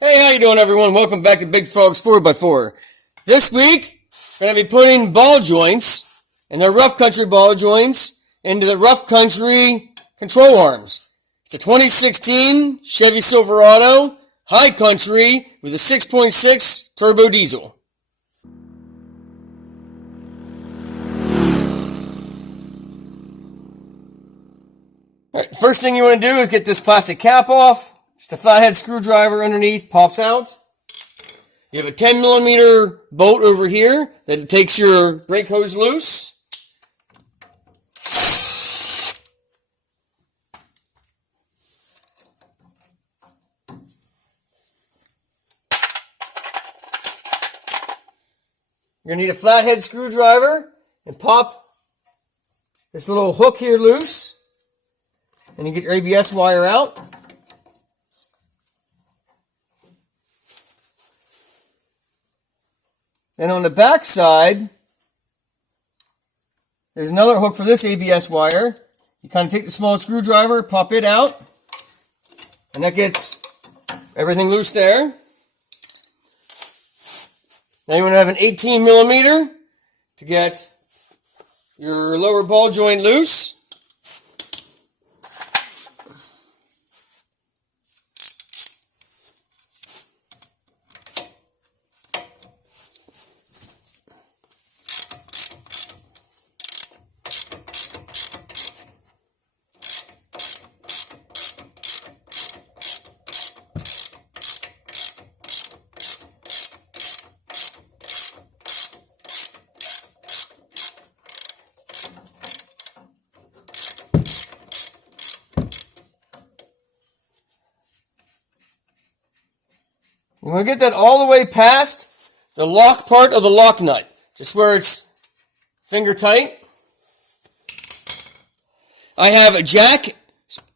Hey, how you doing, everyone? Welcome back to Big Frog's 4x4. This week, we're going to be putting ball joints, and they're rough country ball joints, into the rough country control arms. It's a 2016 Chevy Silverado high country with a 6.6 turbo diesel. Alright, first thing you want to do is get this plastic cap off. Just a flathead screwdriver underneath pops out. You have a 10 millimeter bolt over here that takes your brake hose loose. You're going to need a flathead screwdriver and pop this little hook here loose. And you get your ABS wire out. Then on the back side, there's another hook for this ABS wire. You kind of take the small screwdriver, pop it out, and that gets everything loose there. Now you want to have an 18 millimeter to get your lower ball joint loose. You want to get that all the way past the lock part of the lock nut, just where it's finger tight. I have a jack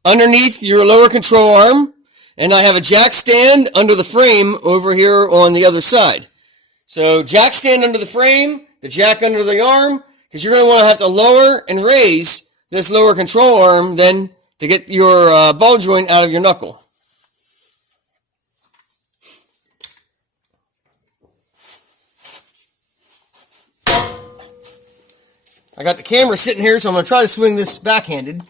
underneath your lower control arm, and I have a jack stand under the frame over here on the other side. So jack stand under the frame, the jack under the arm, because you're going to want to have to lower and raise this lower control arm then to get your ball joint out of your knuckle. I got the camera sitting here, so I'm going to try to swing this backhanded.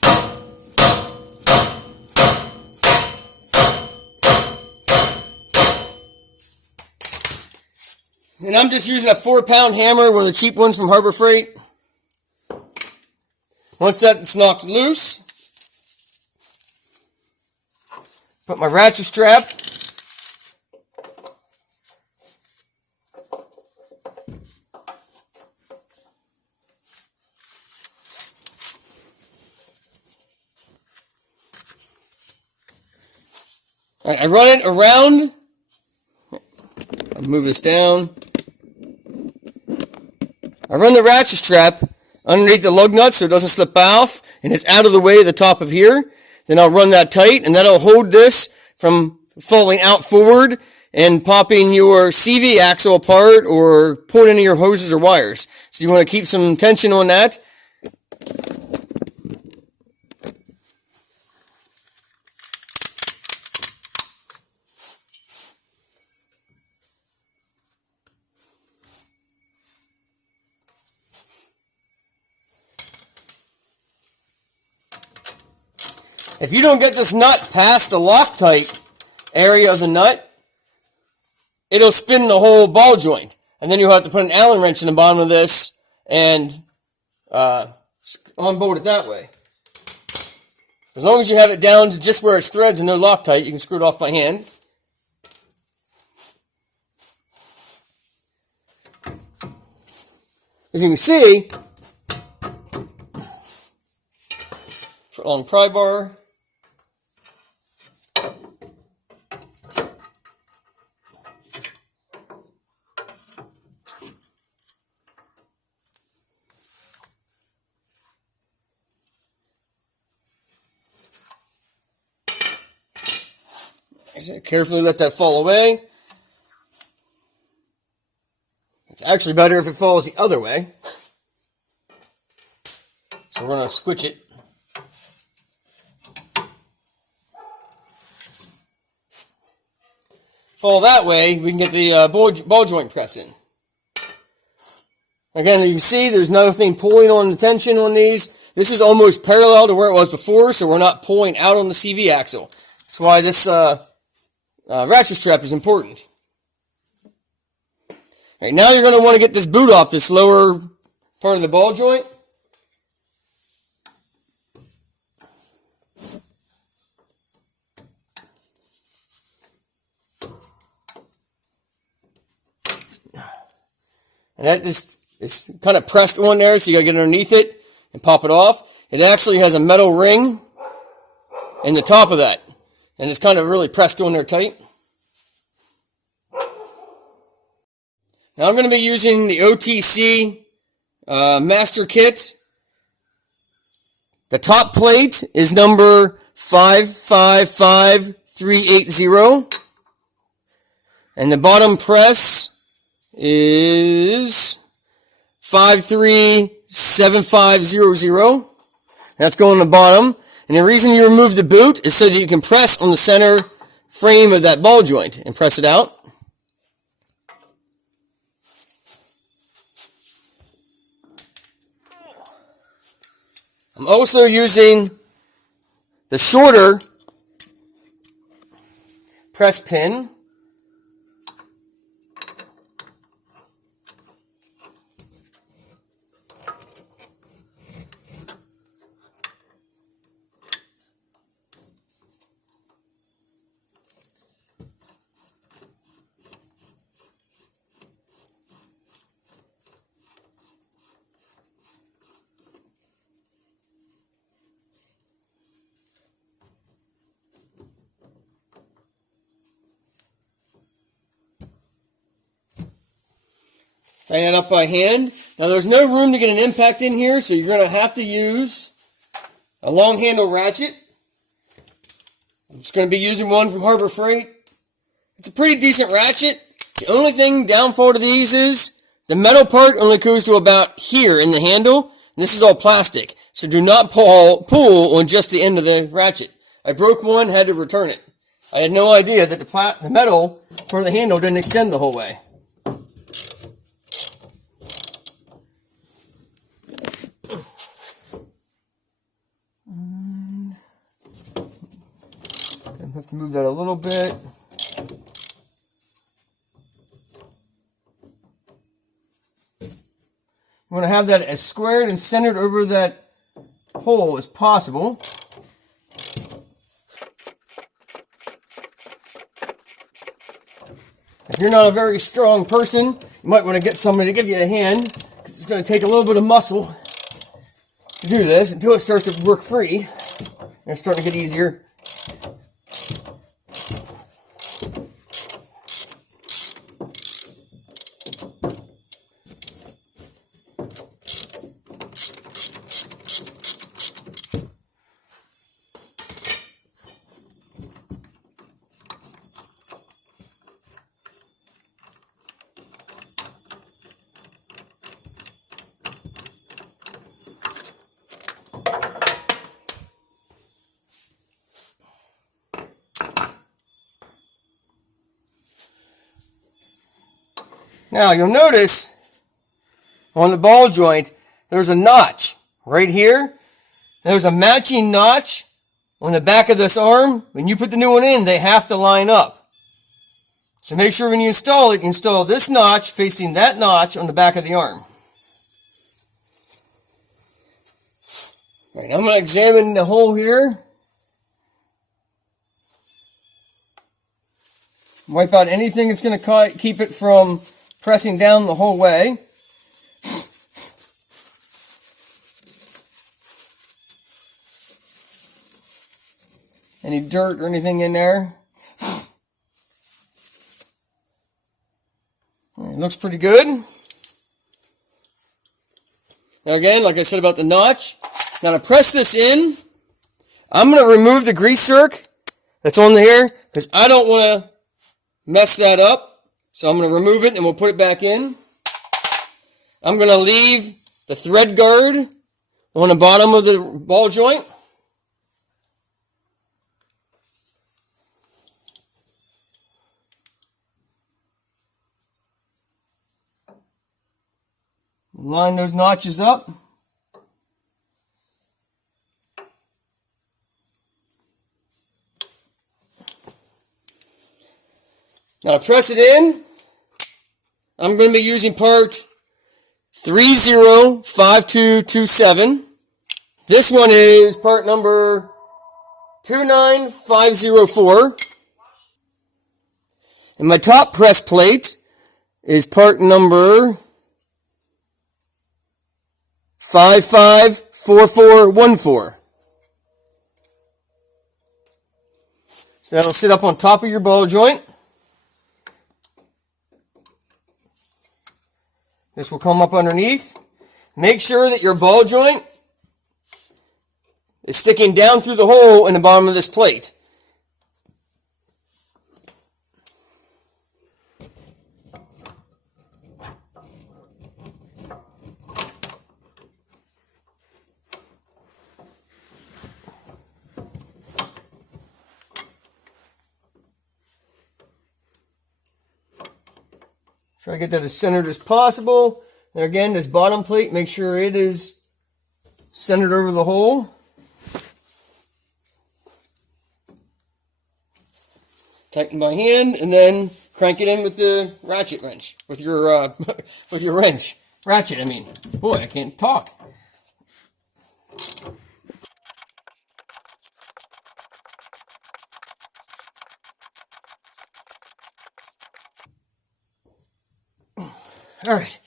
And I'm just using a 4-pound hammer, one of the cheap ones from Harbor Freight. Once that's knocked loose, put my ratchet strap Alright, I run it around. I'll move this down. I run the ratchet strap underneath the lug nut so it doesn't slip off, and it's out of the way at the top of here. Then I'll run that tight, and that'll hold this from falling out forward and popping your CV axle apart or pulling any of your hoses or wires. So you want to keep some tension on that. If you don't get this nut past the Loctite area of the nut, it'll spin the whole ball joint. And then you'll have to put an Allen wrench in the bottom of this and unbolt it that way. As long as you have it down to just where it's threads and no Loctite, you can screw it off by hand. As you can see, put on pry bar. Carefully let that fall away. It's actually better if it falls the other way. So we're going to switch it. fall that way, we can get the ball joint press in. Again, you can see there's nothing pulling on the tension on these. This is almost parallel to where it was before, so we're not pulling out on the CV axle. That's why this ratchet strap is important. All right, now you're going to want to get this boot off this lower part of the ball joint. And that just is kind of pressed on there, so you gotta get underneath it and pop it off. It actually has a metal ring in the top of that, and it's kind of really pressed on there tight. Now I'm going to be using the Otc Master Kit. The top plate is number 555380, and the bottom press is 537500. That's going on the bottom. And the reason you remove the boot is so that you can press on the center frame of that ball joint and press it out. I'm also using the shorter press pin. Tie it up by hand. Now there's no room to get an impact in here, so you're going to have to use a long handle ratchet. I'm just going to be using one from Harbor Freight. It's a pretty decent ratchet. The only thing downfall to these is the metal part only goes to about here in the handle, and this is all plastic. So do not pull on just the end of the ratchet. I broke one, had to return it. I had no idea that the metal part of the handle didn't extend the whole way. I have to move that a little bit. You want to have that as squared and centered over that hole as possible. If you're not a very strong person, you might want to get somebody to give you a hand, because it's going to take a little bit of muscle to do this until it starts to work free. And it's starting to get easier. Now you'll notice on the ball joint there's a notch right here. There's a matching notch on the back of this arm. When you put the new one in, they have to line up. So make sure when you install it, you install this notch facing that notch on the back of the arm. All right, I'm going to examine the hole here. Wipe out anything that's going to keep it from pressing down the whole way. Any dirt or anything in there. It looks pretty good. Now again, like I said about the notch, now to press this in, I'm going to remove the grease zerk that's on here because I don't want to mess that up. So I'm going to remove it and we'll put it back in. I'm going to leave the thread guard on the bottom of the ball joint. Line those notches up. Now press it in. I'm going to be using part 305227. This one is part number 29504. And my top press plate is part number 554414. So that'll sit up on top of your ball joint. This will come up underneath. Make sure that your ball joint is sticking down through the hole in the bottom of this plate. Try to get that as centered as possible. And again, this bottom plate, make sure it is centered over the hole. Tighten by hand, and then crank it in with the ratchet wrench. With your with your wrench. Ratchet, I mean. Boy, I can't talk. All right.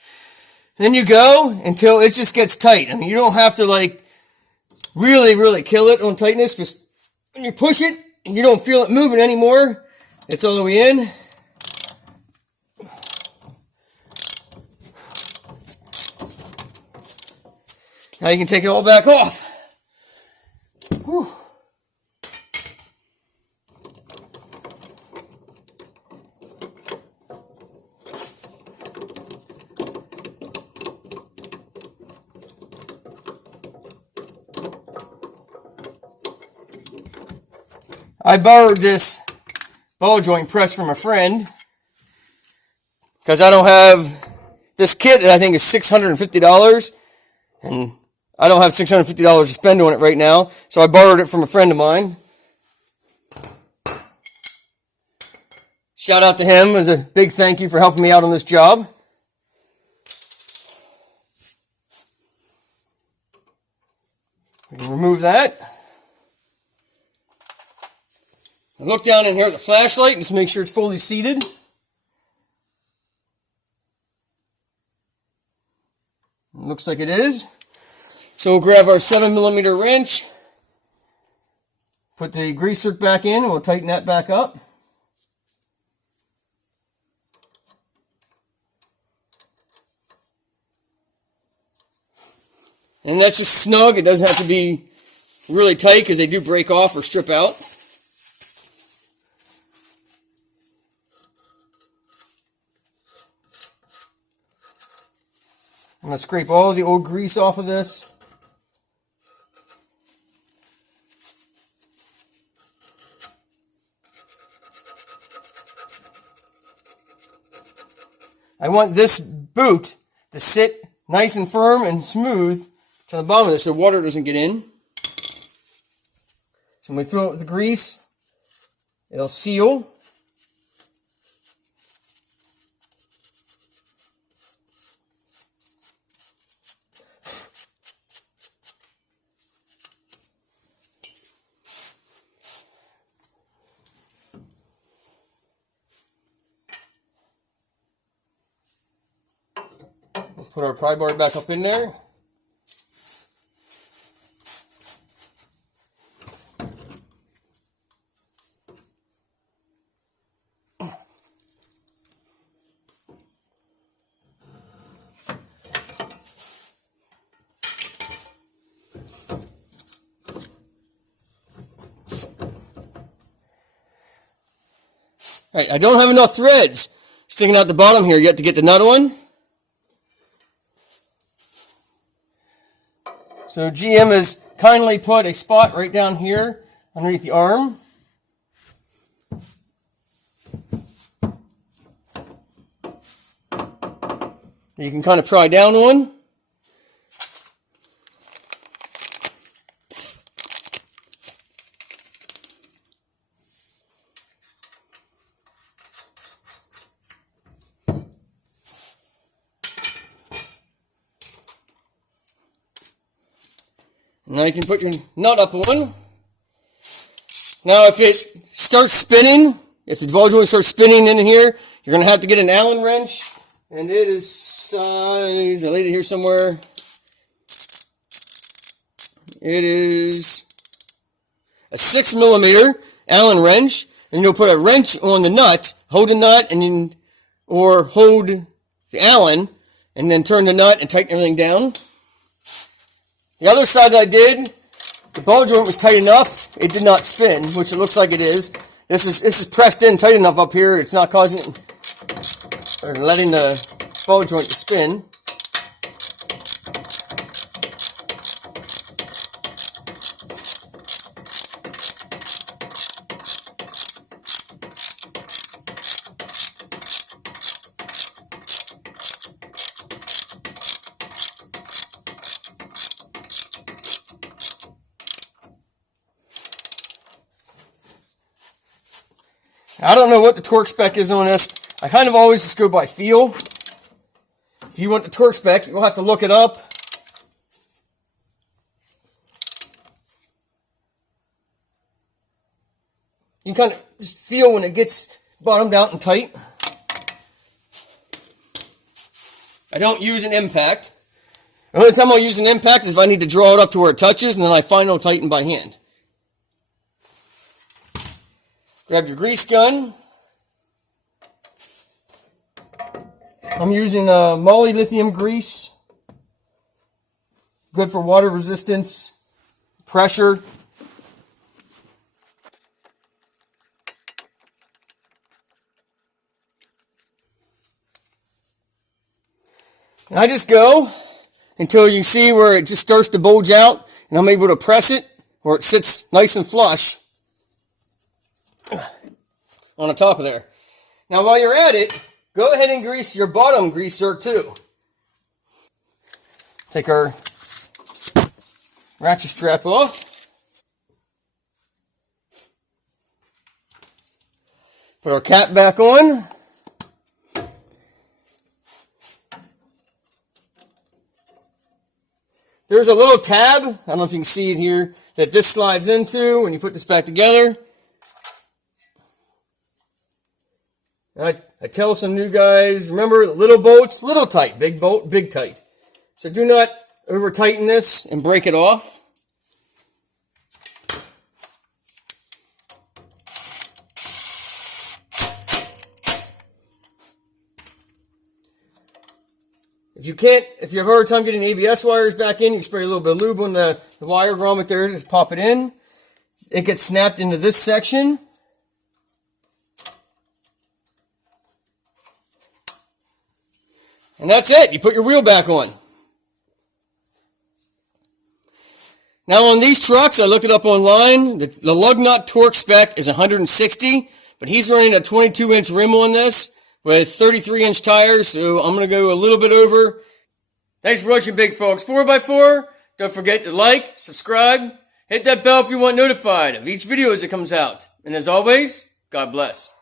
Then you go until it just gets tight. I mean, you don't have to like really kill it on tightness, but when you push it and you don't feel it moving anymore, it's all the way in. Now you can take it all back off. Whew. I borrowed this ball joint press from a friend because I don't have this kit that I think is $650, and I don't have $650 to spend on it right now, so I borrowed it from a friend of mine. Shout out to him as a big thank you for helping me out on this job. We can remove that. I look down in here at the flashlight and just make sure it's fully seated. Looks like it is. So we'll grab our 7mm wrench, put the greaser back in, and we'll tighten that back up. And that's just snug. It doesn't have to be really tight because they do break off or strip out. I'm going to scrape all the old grease off of this. I want this boot to sit nice and firm and smooth to the bottom of this so water doesn't get in. So when we fill it with the grease, it'll seal. Put our pry bar back up in there. Alright, I don't have enough threads sticking out the bottom here yet to get the nut on. So GM has kindly put a spot right down here underneath the arm. You can kind of pry down one. Now you can put your nut up on. Now if it starts spinning, if the ball joint starts spinning in here, you're going to have to get an Allen wrench. And it is size, I laid it here somewhere. It is a 6mm Allen wrench. And you'll put a wrench on the nut, hold the nut, or hold the Allen, and then turn the nut and tighten everything down. The other side that I did, the ball joint was tight enough, it did not spin, which it looks like it is. This is pressed in tight enough up here, it's not causing it, or letting the ball joint to spin. I don't know what the torque spec is on this. I kind of always just go by feel. If you want the torque spec, you'll have to look it up. You can kind of just feel when it gets bottomed out and tight. I don't use an impact. The only time I'll use an impact is if I need to draw it up to where it touches, and then I final tighten by hand. Grab your grease gun. I'm using moly lithium grease. Good for water resistance, pressure. And I just go until you see where it just starts to bulge out, and I'm able to press it where it sits nice and flush on the top of there. Now while you're at it, go ahead and grease your bottom greaser too. Take our ratchet strap off. Put our cap back on. There's a little tab, I don't know if you can see it here, that this slides into when you put this back together. I tell some new guys, remember, little bolts, little tight, big bolt, big tight. So do not over tighten this and break it off. If you have a hard time getting ABS wires back in, you can spray a little bit of lube on the wire grommet there, just pop it in. It gets snapped into this section. And that's it. You put your wheel back on. Now on these trucks, I looked it up online. The Lug Nut Torque spec is 160, but he's running a 22-inch rim on this with 33-inch tires, so I'm going to go a little bit over. Thanks for watching, big folks. 4x4. Don't forget to like, subscribe, hit that bell if you want notified of each video as it comes out. And as always, God bless.